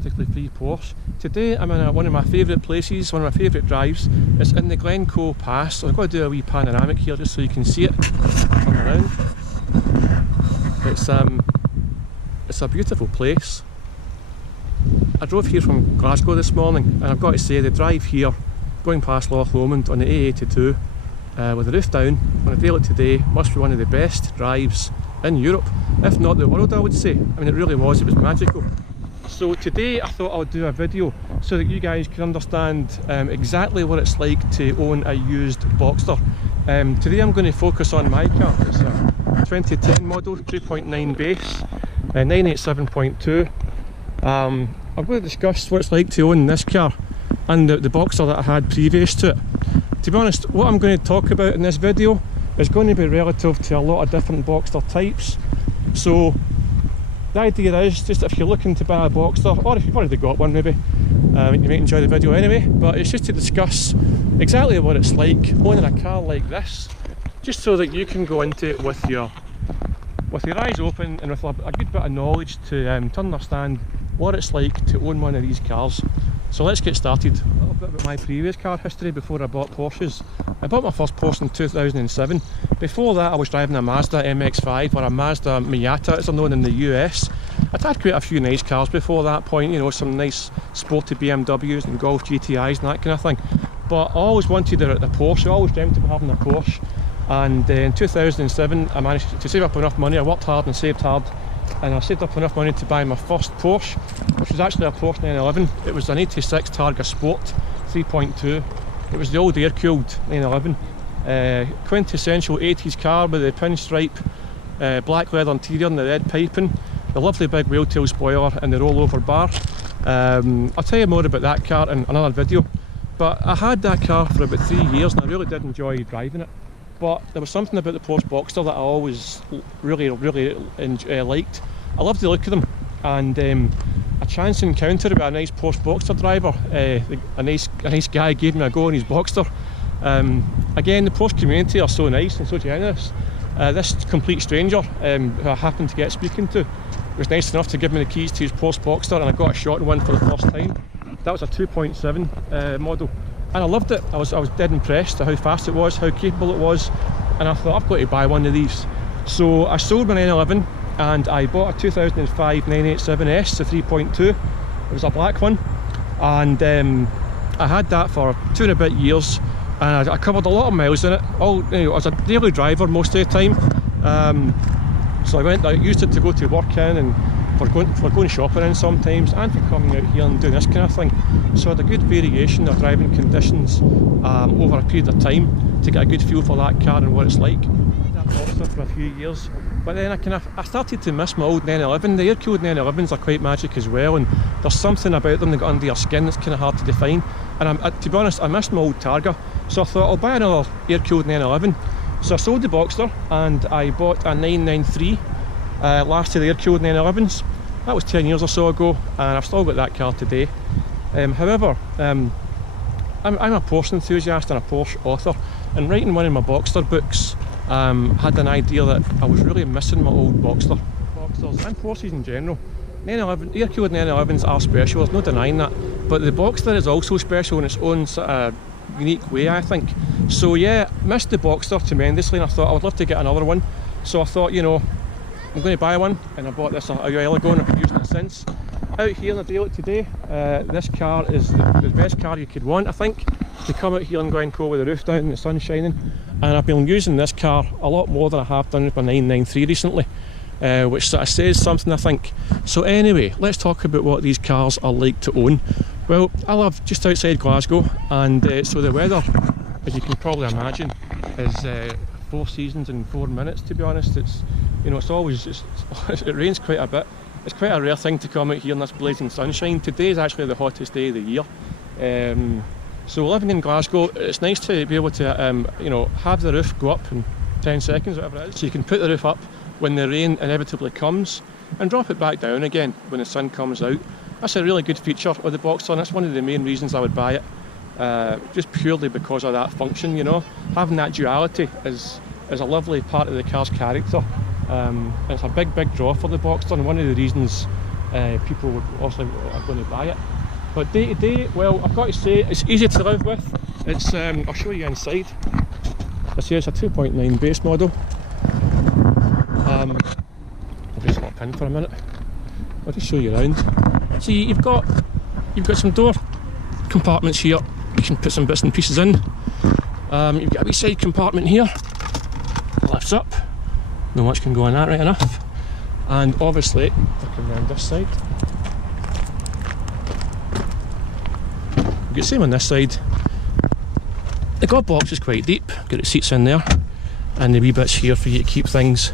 practically free Porsche. Today I'm in one of my favourite places, one of my favourite drives. It's in the Glencoe Pass. So I've got to do a wee panoramic here just so you can see it. Turn around. It's a beautiful place. I drove here from Glasgow this morning, and I've got to say the drive here, going past Loch Lomond on the A82 with the roof down on a day like today, must be one of the best drives in Europe, if not the world, I would say. I mean, it really was, it was magical. So today I thought I would do a video so that you guys can understand exactly what it's like to own a used Boxster. Today I'm going to focus on my car. It's a 2010 model, 2.9 base, 987.2. I'm going to discuss what it's like to own this car and the Boxster that I had previous to it. To be honest, what I'm going to talk about in this video is going to be relative to a lot of different Boxster types. So the idea is just if you're looking to buy a Boxster, or if you've already got one maybe, you might enjoy the video anyway, but it's just to discuss exactly what it's like owning a car like this, just so that you can go into it with your eyes open and with a good bit of knowledge to understand what it's like to own one of these cars. So let's get started. A little bit about my previous car history before I bought Porsches. I bought my first Porsche in 2007. Before that I was driving a Mazda MX-5, or a Mazda Miata as they're known in the US. I'd had quite a few nice cars before that point, you know, some nice sporty BMWs and Golf GTIs and that kind of thing. But I always wanted a Porsche, I always dreamt of having a Porsche. And in 2007 I managed to save up enough money. I worked hard and saved hard, and I saved up enough money to buy my first Porsche, which was actually a Porsche 911. It was an 86 Targa Sport 3.2. It was the old air-cooled 911. Quintessential 80s car with the pinstripe, black leather interior and the red piping, the lovely big wheel-tail spoiler and the rollover bar. I'll tell you more about that car in another video. But I had that car for about 3 years and I really did enjoy driving it. But there was something about the Porsche Boxster that I always really liked. I loved the look of them, and a chance encounter with a nice Porsche Boxster driver, a nice guy gave me a go on his Boxster. Again, the Porsche community are so nice and so generous. This complete stranger who I happened to get speaking to was nice enough to give me the keys to his Porsche Boxster, and I got a shot in one for the first time. That was a 2.7 model. And I loved it. I was dead impressed at how fast it was, how capable it was, and I thought I've got to buy one of these. So I sold my 911 and I bought a 2005 987S, the 3.2. It was a black one, and I had that for 2 and a bit years, and I covered a lot of miles in it. I was a daily driver most of the time, so I used it to go to work in, and for going shopping in sometimes, and for coming out here and doing this kind of thing. So I had a good variation of driving conditions over a period of time to get a good feel for that car and what it's like. I had that Boxster for a few years, but then I started to miss my old 911. The air-cooled 911s are quite magic as well, and there's something about them that got under your skin that's kind of hard to define. And to be honest, I missed my old Targa, so I thought I'll buy another air-cooled 911. So I sold the Boxster and I bought a 993. Last of the air-cooled 911s. That was 10 years or so ago, and I've still got that car today. However, I'm a Porsche enthusiast and a Porsche author, and writing one of my Boxster books, had an idea that I was really missing my old Boxsters and Porsches in general. Air-cooled 911s are special, there's no denying that, but the Boxster is also special in its own sort of unique way, I think. So yeah, missed the Boxster tremendously, and I thought I would love to get another one. So I thought, you know, I'm going to buy one, and I bought this a while ago and I've been using it since. Out here on a day like today, this car is the best car you could want, I think, to come out here in Glencoe with the roof down and the sun shining. And I've been using this car a lot more than I have done with my 993 recently, which sort of says something, I think. So anyway, let's talk about what these cars are like to own. Well, I live just outside Glasgow, and so the weather, as you can probably imagine, is 4 seasons in 4 minutes, to be honest. It's, you know, it rains quite a bit. It's quite a rare thing to come out here in this blazing sunshine. Today is actually the hottest day of the year. So living in Glasgow, it's nice to be able to you know, have the roof go up in 10 seconds, whatever it is. So you can put the roof up when the rain inevitably comes and drop it back down again when the sun comes out. That's a really good feature of the Boxster, and that's one of the main reasons I would buy it. Just purely because of that function, you know. Having that duality is a lovely part of the car's character. It's a big draw for the Boxster, and one of the reasons people would also are going to buy it. But day to day, well, I've got to say it's easy to live with. It's I'll show you inside. I say it's a 2.9 base model. I'll just hop in for a minute. I'll just show you around. See, you've got some door compartments here. You can put some bits and pieces in. You've got a wee side compartment here. Lifts up. Not much can go in that, right enough. And obviously, if I come round this side, you've got the same on this side. The glove box is quite deep. Got the seats in there, and the wee bits here for you to keep things.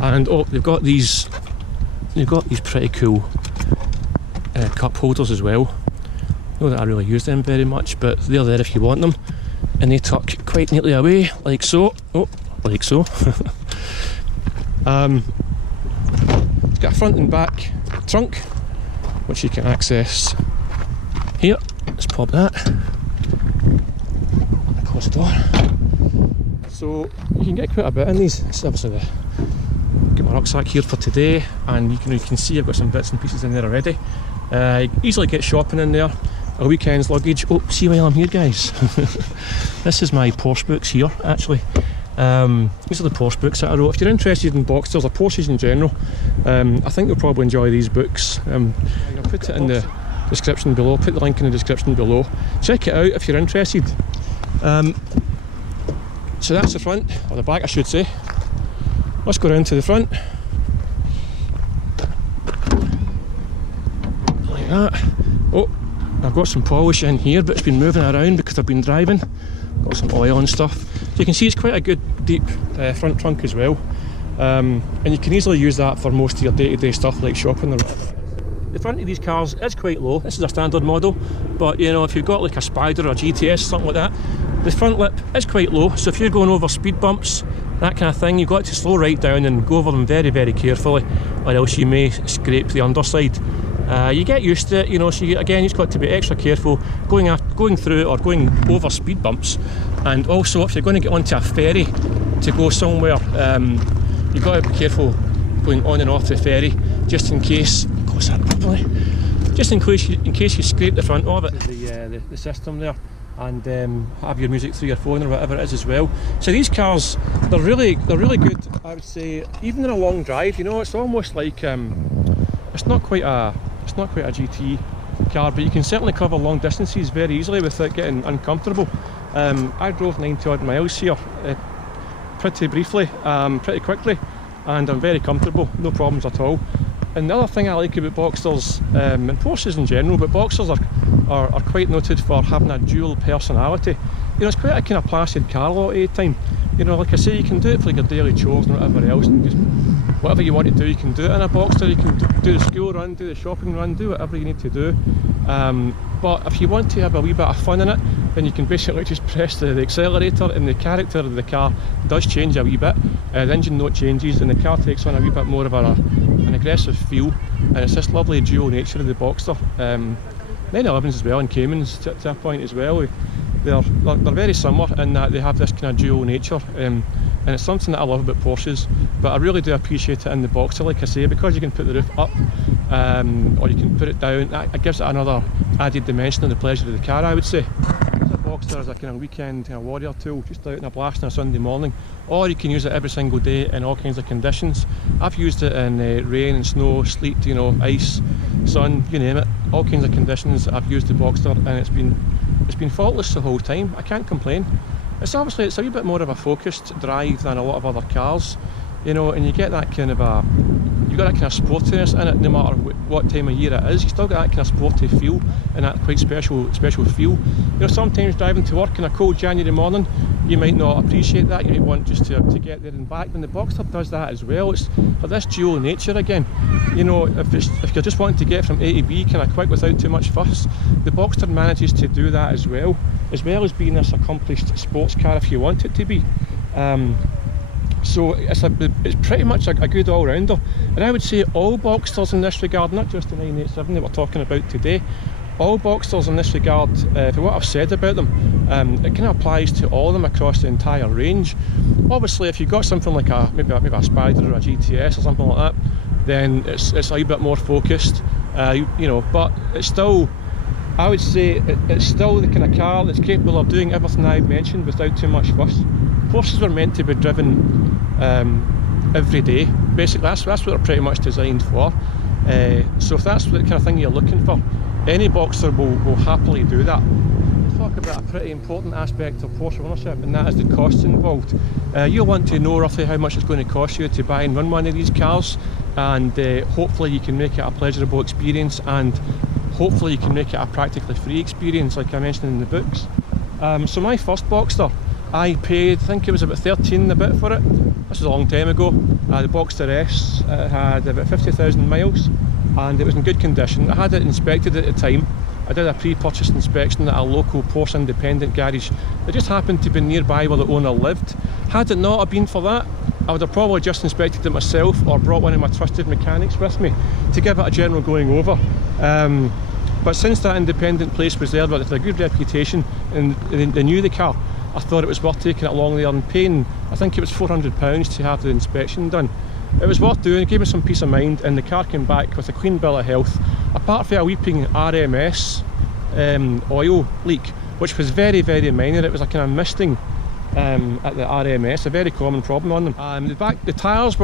And oh, they've got these pretty cool cup holders as well. Not that I really use them very much, but they're there if you want them, and they tuck quite neatly away, like so. Oh, like so. It's got a front and back trunk, which you can access here. Let's pop that. Close the door. So you can get quite a bit in these. It's obviously got my rucksack here for today, and you can see I've got some bits and pieces in there already. Easily get shopping in there. A weekend's luggage. Oh, see while I'm here, guys. This is my Porsche books here, actually. These are the Porsche books that I wrote. If you're interested in Boxsters or Porsches in general, I think you'll probably enjoy these books. I'll put it in the description below. Put the link in the description below. Check it out if you're interested. So that's the front, or the back I should say. Let's go around to the front. Like that. Oh, I've got some polish in here, but it's been moving around because I've been driving. Got some oil and stuff. So you can see it's quite a good deep front trunk as well. And you can easily use that for most of your day-to-day stuff like shopping or whatever. The front of these cars is quite low. This is a standard model, but you know, if you've got like a Spider or a GTS, something like that, the front lip is quite low. So if you're going over speed bumps, that kind of thing, you've got to slow right down and go over them very, very carefully, or else you may scrape the underside. You get used to it, you know, so again, you've got to be extra careful going through or going over speed bumps. And also, if you're going to get onto a ferry to go somewhere, you've got to be careful going on and off the ferry, just in case. Close that properly. Just in case you scrape the front of it. The system there, and have your music through your phone or whatever it is as well. So these cars, they're really good. I would say, even in a long drive, you know, it's almost like it's not quite a GT car, but you can certainly cover long distances very easily without getting uncomfortable. I drove 90 odd miles here pretty briefly, pretty quickly, and I'm very comfortable, no problems at all. And the other thing I like about Boxsters, and Porsches in general, but Boxsters are quite noted for having a dual personality. You know, it's quite a kind of placid car a lot of the time. You know, like I say, you can do it for like your daily chores and whatever else, and just whatever you want to do, you can do it in a Boxster. You can do the school run, do the shopping run, do whatever you need to do. But if you want to have a wee bit of fun in it, then you can basically just press the accelerator, and the character of the car does change a wee bit. The engine note changes, and the car takes on a wee bit more of an aggressive feel, and it's this lovely dual nature of the Boxster. 911s as well, and Caymans to a point as well. They're very similar in that they have this kind of dual nature, and it's something that I love about Porsches, but I really do appreciate it in the Boxster, like I say, because you can put the roof up, or you can put it down. That gives it another added dimension of the pleasure of the car, I would say. The Boxster is a kind of weekend kind of warrior tool, just out in a blast on a Sunday morning, or you can use it every single day in all kinds of conditions. I've used it in rain and snow, sleet, you know, ice, sun, you name it, all kinds of conditions. I've used the Boxster, and it's been faultless the whole time. I can't complain. It's obviously a wee bit more of a focused drive than a lot of other cars, you know, and you get that kind of you've got that kind of sportiness in it. No matter what time of year it is, you still get that kind of sporty feel and that quite special feel. You know, sometimes driving to work on a cold January morning, you might not appreciate that. You might want just to get there and back. And the Boxster does that as well. It's for this dual nature again. You know, if you're just wanting to get from A to B kind of quick without too much fuss, the Boxster manages to do that as well as being this accomplished sports car if you want it to be. So it's pretty much a good all-rounder, and I would say all Boxsters in this regard, not just the 987 that we're talking about today, all Boxsters in this regard, for what I've said about them, it kind of applies to all of them across the entire range. Obviously, if you've got something like maybe a Spider or a GTS or something like that, then it's a little bit more focused, you know, but it's still, I would say, it's still the kind of car that's capable of doing everything I've mentioned without too much fuss. Porsches were meant to be driven every day. Basically, that's what they're pretty much designed for. So if that's the kind of thing you're looking for, any Boxster will happily do that. Let's talk about a pretty important aspect of Porsche ownership, and that is the costs involved. You'll want to know roughly how much it's going to cost you to buy and run one of these cars, and hopefully you can make it a pleasurable experience, and hopefully you can make it a practically free experience like I mentioned in the books. So my first Boxster, I paid, I think it was about 13 a bit for it. This was a long time ago. The Boxster S had about 50,000 miles and it was in good condition. I had it inspected at the time. I did a pre-purchase inspection at a local Porsche independent garage that just happened to be nearby where the owner lived. Had it not have been for that, I would have probably just inspected it myself or brought one of my trusted mechanics with me to give it a general going over. But since that independent place was there with a good reputation and they knew the car, I thought it was worth taking it along there and paying, I think it was £400 to have the inspection done. It was worth doing, it gave me some peace of mind, and the car came back with a clean bill of health, apart from a weeping RMS oil leak, which was very, very minor. It was a kind of misting at the RMS, a very common problem on them. The tyres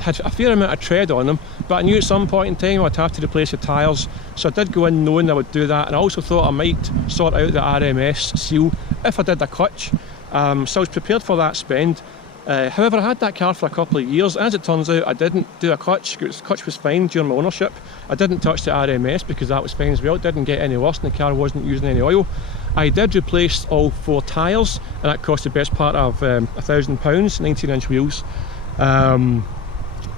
had a fair amount of tread on them, but I knew at some point in time I'd have to replace the tyres, so I did go in knowing I would do that, and I also thought I might sort out the RMS seal if I did a clutch, so I was prepared for that spend. However, I had that car for a couple of years. As it turns out, I didn't do a clutch. The clutch was fine during my ownership. I didn't touch the RMS because that was fine as well. It didn't get any worse and the car wasn't using any oil. I did replace all 4 tyres and that cost the best part of £1,000, 19-inch wheels. I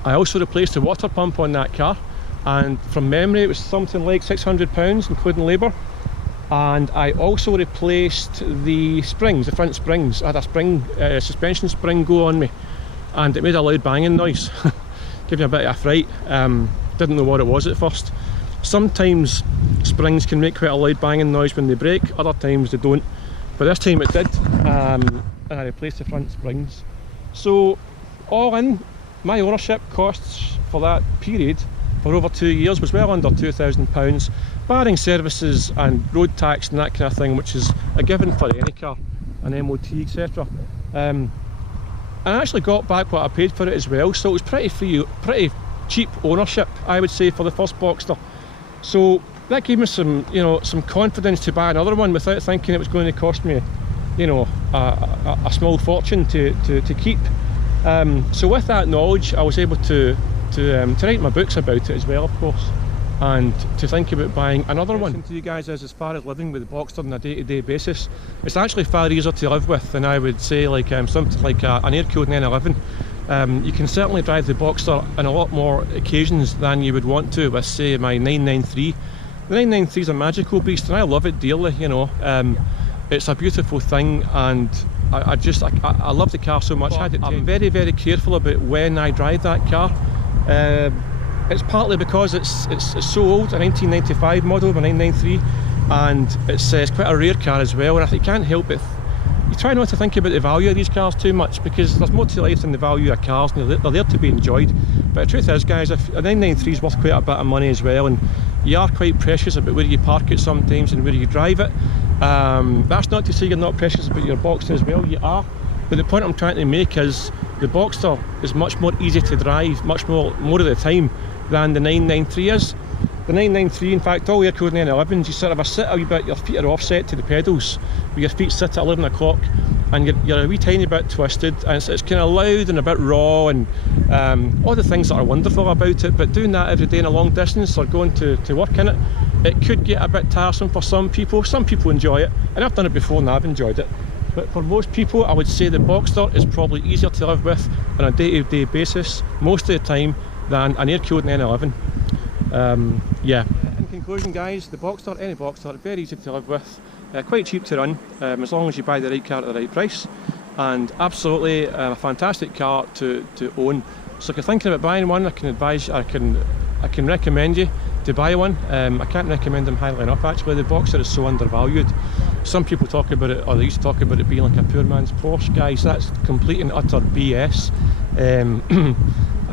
also replaced the water pump on that car, and from memory it was something like £600 including labour. And I also replaced the springs, the front springs. I had a spring, suspension spring go on me, and it made a loud banging noise. Gave me a bit of a fright. Didn't know what it was at first. Sometimes springs can make quite a loud banging noise when they break, other times they don't. But this time it did, and I replaced the front springs. So all in, my ownership costs for that period, for over 2 years, was well under £2,000, barring services and road tax and that kind of thing, which is a given for any car, an MOT, etc. I actually got back what I paid for it as well, so it was pretty cheap ownership, I would say, for the first Boxster. So that gave me some, you know, some confidence to buy another one without thinking it was going to cost me, you know, a small fortune to keep. So with that knowledge, I was able to write my books about it as well, of course, and to think about buying another one. To you guys is, as far as living with the Boxster on a day-to-day basis, it's actually far easier to live with than I would say like something like an air-cooled 911. You can certainly drive the Boxster on a lot more occasions than you would want to with, say, my 993. The 993 is a magical beast and I love it dearly, you know. It's a beautiful thing, and I love the car so much. I'm very, very careful about when I drive that car. It's partly because it's so old, a 1995 model of a 993, and it's quite a rare car as well, and I think you can't help it. You try not to think about the value of these cars too much, because there's more to life than the value of cars, and they're there to be enjoyed. But the truth is, guys, a 993 is worth quite a bit of money as well, and you are quite precious about where you park it sometimes and where you drive it. That's not to say you're not precious about your Boxster as well, you are. But the point I'm trying to make is the Boxster is much more easy to drive, much more of the time, than the 993 is. The 993, in fact, all air-cooled 911s, you sort of sit a wee bit, your feet are offset to the pedals, where your feet sit at 11 o'clock, and you're a wee tiny bit twisted, and it's kind of loud and a bit raw, and all the things that are wonderful about it. But doing that every day in a long distance or going to work in it, it could get a bit tiresome for some people. Some people enjoy it, and I've done it before and I've enjoyed it. But for most people, I would say the Boxster is probably easier to live with on a day-to-day basis most of the time than an air-cooled 911. Yeah. In conclusion, guys, the Boxster, any Boxster, very easy to live with, quite cheap to run, as long as you buy the right car at the right price, and absolutely a fantastic car to own. So if you're thinking about buying one, I can advise, I can recommend you to buy one. I can't recommend them highly enough. Actually, the Boxster is so undervalued. Some people talk about it, or they used to talk about it being like a poor man's Porsche. Guys, that's complete and utter BS.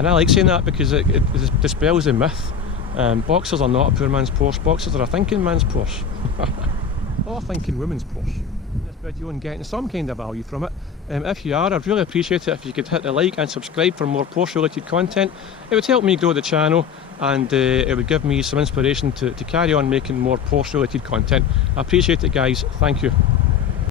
And I like saying that because it dispels the myth. Boxsters are not a poor man's Porsche. Boxsters are a thinking man's Porsche. Or a thinking woman's Porsche. In this video and getting some kind of value from it. If you are, I'd really appreciate it if you could hit the like and subscribe for more Porsche related content. It would help me grow the channel, and it would give me some inspiration to carry on making more Porsche related content. I appreciate it, guys. Thank you.